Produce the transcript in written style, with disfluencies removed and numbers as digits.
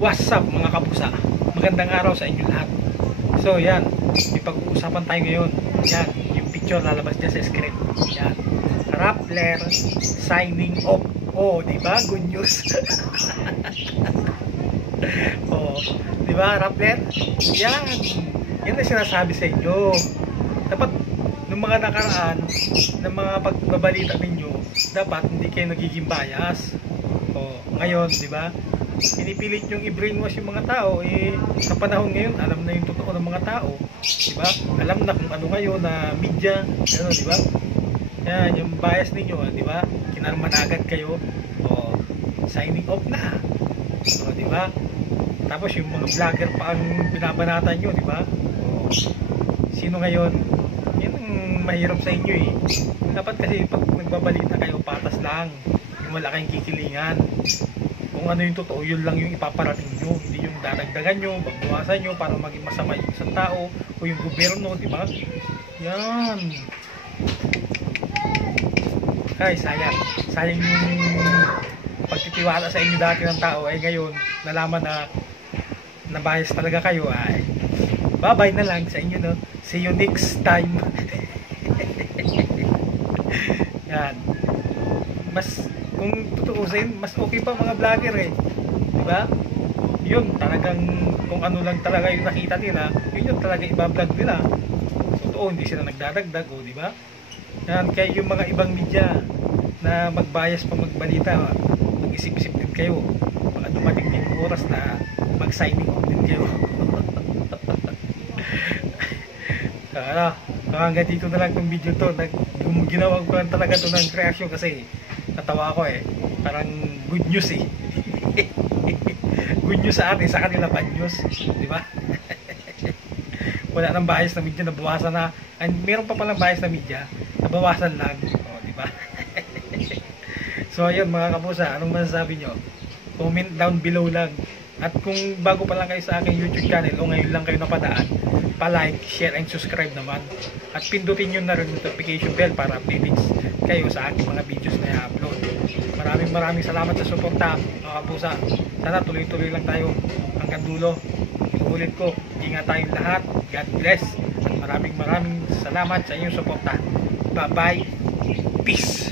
What's up mga kapusa? Magandang araw sa inyo lahat. So yan, may pag-uusapan tayo ngayon. Yan, yung picture lalabas dyan sa screen. Yan, Rappler signing off. Oh, di ba? Good news. Oh, di ba Rappler? Yan, yan ang sinasabi sa inyo. Dapat ng mga nakaraan, ng mga pagbabalita ninyo, dapat hindi kayo nagiging bias. Oh, ngayon, di ba? Pinipilit yung i-brainwash yung mga tao sa panahon ngayon alam na yung totoo ng mga tao, di ba? Alam na kung ano ngayon na media, ano, di ba? Yan yung bias ninyo, di ba? Kinalman agad kayo, o signing off na, o, di ba? Tapos yung mga vlogger pa ang binabanatan nyo, di ba? Sino ngayon? Yan ang mahirap sa inyo eh. Dapat kasi pag nagbabalita kayo, patas lang, yung wala kayong kikilingan. Kung ano yung totoo, yun lang yung ipaparating nyo, hindi yung dadagdagan nyo, pagbuwasan nyo para maging masama yung isang tao o yung gobyerno, di ba? Yan. Ay, sayang yung pagtitiwala sa inyo dati ng tao, ay ngayon nalaman na nabayas talaga kayo. Ay bye-bye na lang sa inyo, no? See you next time. Yan, kung tutuusin, mas okay pa mga vlogger eh, di ba? Yun talagang kung ano lang talaga yung nakita nila, yun yung talaga iba-vlog nila. Totoo, hindi sila nagdadagdag, o di ba? Yan, kaya yung mga ibang media na magbayas pa magbalita, mag-isip-isip din kayo. Baka dumating din yung oras na mag-signing on din kayo. Ano, hanggang dito na lang itong video to. Ginawa ko lang talaga ito ng reaction kasi natawa ako eh. Parang good news eh. Good news sa atin, sa kanila bad news, di ba? Wala nang bias na media, nabawasan na. And meron pa palang bias na media, nabawasan lang, o, di ba? So ayun mga kapusa, anong masasabi nyo? Comment down below lang. At kung bago pa lang kayo sa aking YouTube channel o ngayon lang kayo napadaan, pa-like, share, and subscribe naman. At pindutin nyo na rin notification bell para updated kayo sa aking mga videos na i-upload. Maraming salamat sa suporta mga kapusa. Sana tuloy-tuloy lang tayo hanggang dulo. Inuulit ko, ingat tayong lahat. God bless. At maraming salamat sa inyong suporta. Bye-bye. Peace.